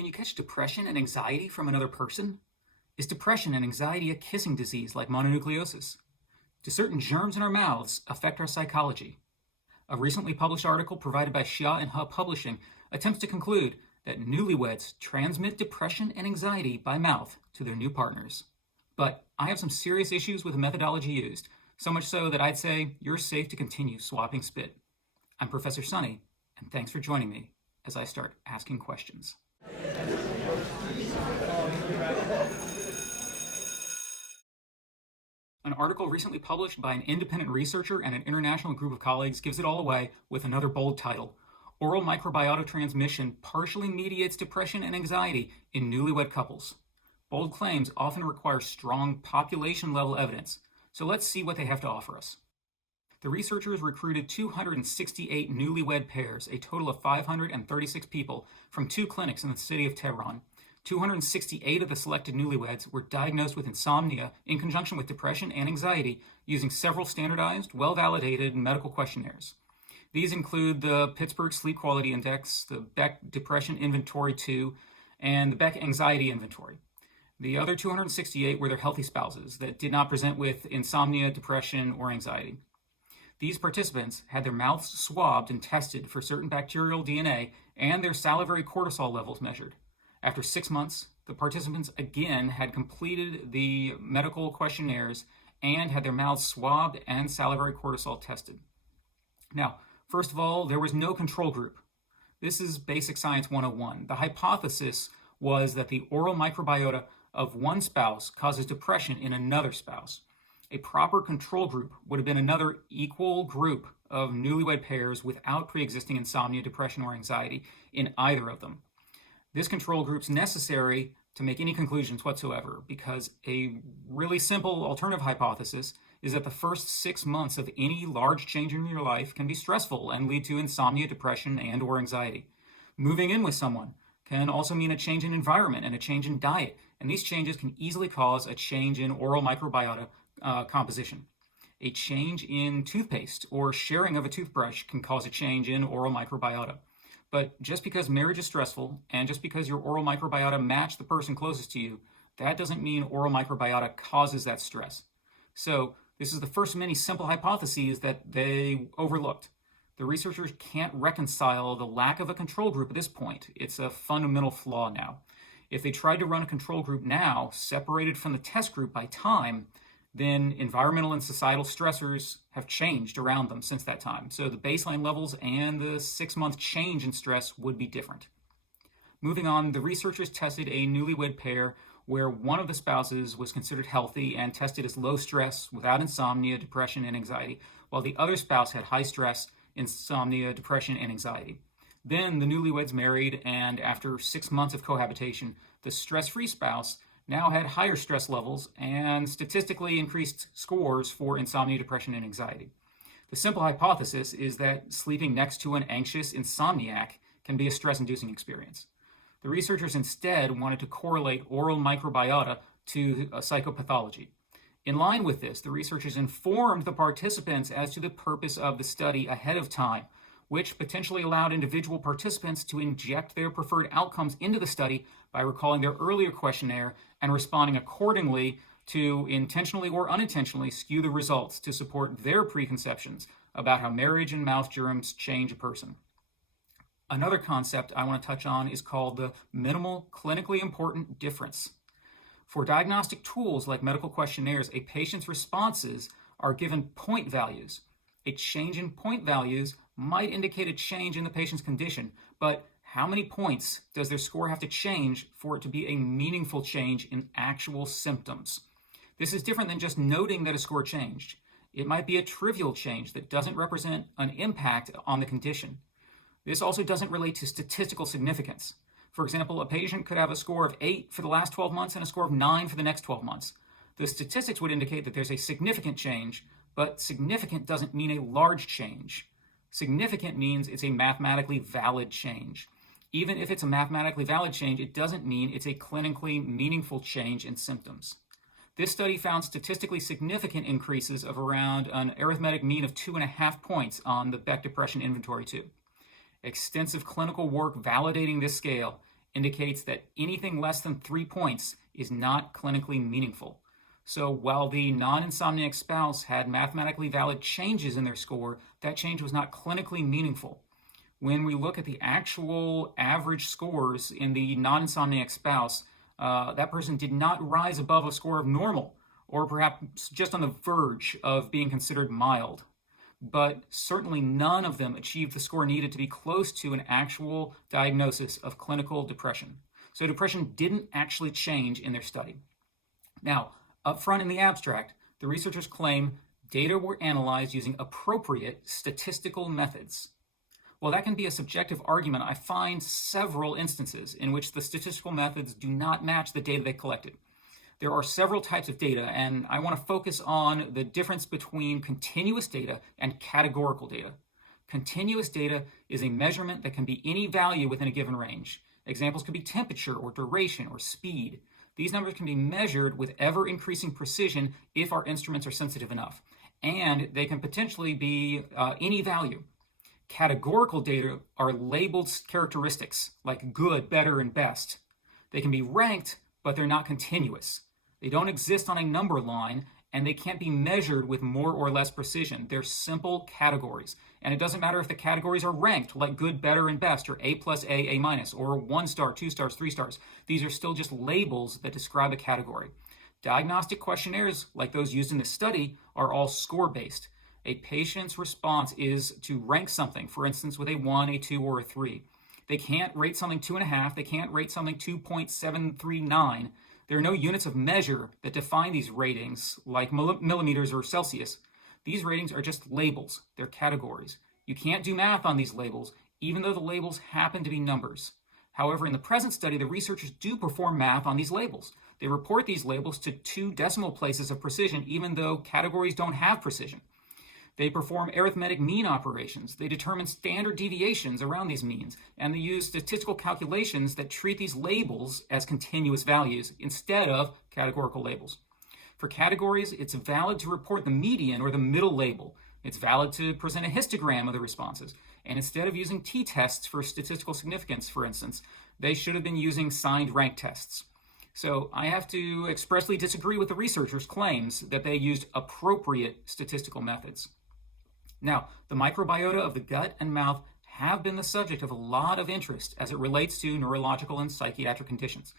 Can you catch depression and anxiety from another person? Is depression and anxiety a kissing disease like mononucleosis? Do certain germs in our mouths affect our psychology? A recently published article provided by Xia and Hub Publishing attempts to conclude that newlyweds transmit depression and anxiety by mouth to their new partners. But I have some serious issues with the methodology used, so much so that I'd say you're safe to continue swapping spit. I'm Professor Sunny, and thanks for joining me as I start asking questions. An article recently published by an independent researcher and an international group of colleagues gives it all away with another bold title: Oral microbiota transmission partially mediates depression and anxiety in newlywed couples. Bold claims often require strong population-level evidence, so let's see what they have to offer us. The researchers recruited 268 newlywed pairs, a total of 536 people, from 2 clinics in the city of Tehran. 268 of the selected newlyweds were diagnosed with insomnia in conjunction with depression and anxiety using several standardized, well-validated medical questionnaires. These include the Pittsburgh Sleep Quality Index, the Beck Depression Inventory 2, and the Beck Anxiety Inventory. The other 268 were their healthy spouses that did not present with insomnia, depression, or anxiety. These participants had their mouths swabbed and tested for certain bacterial DNA and their salivary cortisol levels measured. After 6 months, the participants again had completed the medical questionnaires and had their mouths swabbed and salivary cortisol tested. Now, first of all, there was no control group. This is Basic Science 101. The hypothesis was that the oral microbiota of one spouse causes depression in another spouse. A proper control group would have been another equal group of newlywed pairs without pre-existing insomnia, depression, or anxiety in either of them. This control group's necessary to make any conclusions whatsoever, because a really simple alternative hypothesis is that the first 6 months of any large change in your life can be stressful and lead to insomnia, depression, and or anxiety. Moving in with someone can also mean a change in environment and a change in diet, and these changes can easily cause a change in oral microbiota composition. A change in toothpaste or sharing of a toothbrush can cause a change in oral microbiota. But just because marriage is stressful and just because your oral microbiota match the person closest to you, that doesn't mean oral microbiota causes that stress. So this is the first of many simple hypotheses that they overlooked. The researchers can't reconcile the lack of a control group at this point. It's a fundamental flaw now. If they tried to run a control group now, separated from the test group by time, then environmental and societal stressors have changed around them since that time. So the baseline levels and the 6-month change in stress would be different. Moving on, the researchers tested a newlywed pair where one of the spouses was considered healthy and tested as low stress without insomnia, depression, and anxiety, while the other spouse had high stress, insomnia, depression, and anxiety. Then the newlyweds married, and after 6 months of cohabitation, the stress-free spouse now had higher stress levels and statistically increased scores for insomnia, depression, and anxiety. The simple hypothesis is that sleeping next to an anxious insomniac can be a stress-inducing experience. The researchers instead wanted to correlate oral microbiota to psychopathology. In line with this, the researchers informed the participants as to the purpose of the study ahead of time, which potentially allowed individual participants to inject their preferred outcomes into the study by recalling their earlier questionnaire and responding accordingly to intentionally or unintentionally skew the results to support their preconceptions about how marriage and mouth germs change a person. Another concept I want to touch on is called the minimal clinically important difference. For diagnostic tools like medical questionnaires, a patient's responses are given point values. A change in point values might indicate a change in the patient's condition, but how many points does their score have to change for it to be a meaningful change in actual symptoms? This is different than just noting that a score changed. It might be a trivial change that doesn't represent an impact on the condition. This also doesn't relate to statistical significance. For example, a patient could have a score of 8 for the last 12 months and a score of 9 for the next 12 months. The statistics would indicate that there's a significant change, but significant doesn't mean a large change. Significant means it's a mathematically valid change. Even if it's a mathematically valid change, it doesn't mean it's a clinically meaningful change in symptoms. This study found statistically significant increases of around an arithmetic mean of 2.5 points on the Beck Depression Inventory 2. Extensive clinical work validating this scale indicates that anything less than 3 points is not clinically meaningful. So while the non-insomniac spouse had mathematically valid changes in their score, that change was not clinically meaningful. When we look at the actual average scores in the non-insomniac spouse, that person did not rise above a score of normal, or perhaps just on the verge of being considered mild. But certainly none of them achieved the score needed to be close to an actual diagnosis of clinical depression. So depression didn't actually change in their study. Now, up front in the abstract, the researchers claim data were analyzed using appropriate statistical methods. While that can be a subjective argument, I find several instances in which the statistical methods do not match the data they collected. There are several types of data, and I want to focus on the difference between continuous data and categorical data. Continuous data is a measurement that can be any value within a given range. Examples could be temperature or duration or speed. These numbers can be measured with ever-increasing precision if our instruments are sensitive enough, and they can potentially be any value. Categorical data are labeled characteristics like good, better, and best. They can be ranked, but they're not continuous. They don't exist on a number line, and they can't be measured with more or less precision. They're simple categories, and it doesn't matter if the categories are ranked like good, better, and best, or A plus A, A minus, or 1 star, 2 stars, 3 stars. These are still just labels that describe a category. Diagnostic questionnaires, like those used in this study, are all score-based. A patient's response is to rank something, for instance, with a 1, a 2, or a 3. They can't rate something 2.5. They can't rate something 2.739. There are no units of measure that define these ratings, like millimeters or Celsius. These ratings are just labels. They're categories. You can't do math on these labels, even though the labels happen to be numbers. However, in the present study, the researchers do perform math on these labels. They report these labels to 2 decimal places of precision, even though categories don't have precision. They perform arithmetic mean operations. They determine standard deviations around these means, and they use statistical calculations that treat these labels as continuous values instead of categorical labels. For categories, it's valid to report the median or the middle label. It's valid to present a histogram of the responses. And instead of using t-tests for statistical significance, for instance, they should have been using signed rank tests. So I have to expressly disagree with the researchers' claims that they used appropriate statistical methods. Now, the microbiota of the gut and mouth have been the subject of a lot of interest as it relates to neurological and psychiatric conditions.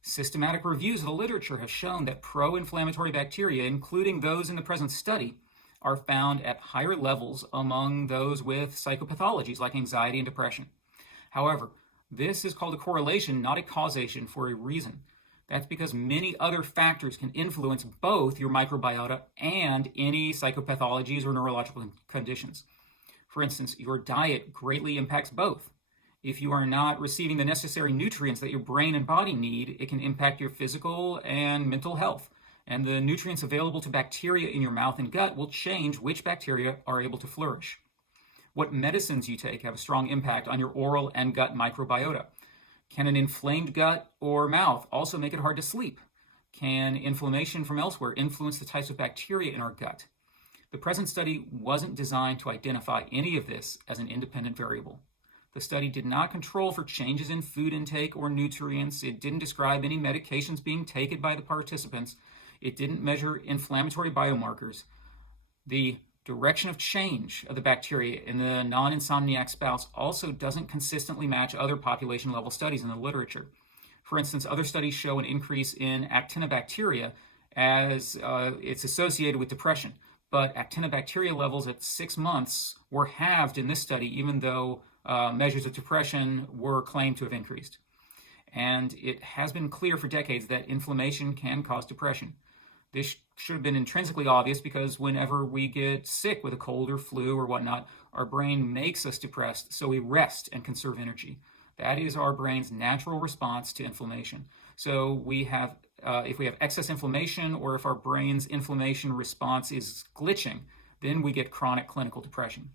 Systematic reviews of the literature have shown that pro-inflammatory bacteria, including those in the present study, are found at higher levels among those with psychopathologies like anxiety and depression. However, this is called a correlation, not a causation, for a reason. That's because many other factors can influence both your microbiota and any psychopathologies or neurological conditions. For instance, your diet greatly impacts both. If you are not receiving the necessary nutrients that your brain and body need, it can impact your physical and mental health. And the nutrients available to bacteria in your mouth and gut will change which bacteria are able to flourish. What medicines you take have a strong impact on your oral and gut microbiota. Can an inflamed gut or mouth also make it hard to sleep? Can inflammation from elsewhere influence the types of bacteria in our gut? The present study wasn't designed to identify any of this as an independent variable. The study did not control for changes in food intake or nutrients. It didn't describe any medications being taken by the participants. It didn't measure inflammatory biomarkers. The direction of change of the bacteria in the non-insomniac spouse also doesn't consistently match other population-level studies in the literature. For instance, other studies show an increase in actinobacteria as it's associated with depression, but actinobacteria levels at 6 months were halved in this study, even though measures of depression were claimed to have increased. And it has been clear for decades that inflammation can cause depression. This should have been intrinsically obvious because whenever we get sick with a cold or flu or whatnot, our brain makes us depressed, so we rest and conserve energy. That is our brain's natural response to inflammation. So if we have excess inflammation, or if our brain's inflammation response is glitching, then we get chronic clinical depression.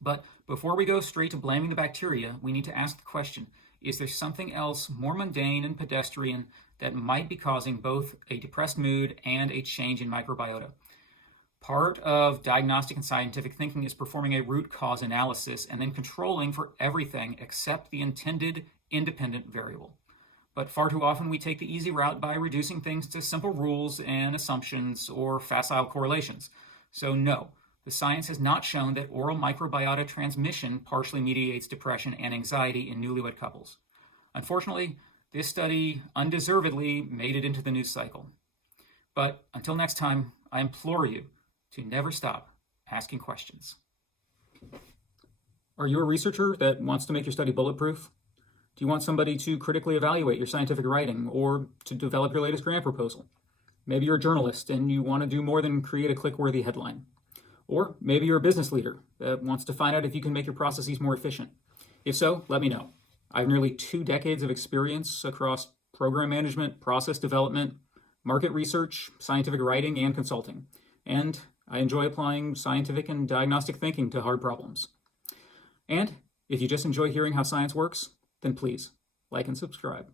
But before we go straight to blaming the bacteria, we need to ask the question, is there something else more mundane and pedestrian that might be causing both a depressed mood and a change in microbiota? Part of diagnostic and scientific thinking is performing a root cause analysis and then controlling for everything except the intended independent variable. But far too often we take the easy route by reducing things to simple rules and assumptions or facile correlations. So no, the science has not shown that oral microbiota transmission partially mediates depression and anxiety in newlywed couples. Unfortunately, this study undeservedly made it into the news cycle. But until next time, I implore you to never stop asking questions. Are you a researcher that wants to make your study bulletproof? Do you want somebody to critically evaluate your scientific writing or to develop your latest grant proposal? Maybe you're a journalist and you want to do more than create a click-worthy headline. Or maybe you're a business leader that wants to find out if you can make your processes more efficient. If so, let me know. I have nearly 2 decades of experience across program management, process development, market research, scientific writing, and consulting. And I enjoy applying scientific and diagnostic thinking to hard problems. And if you just enjoy hearing how science works, then please like and subscribe.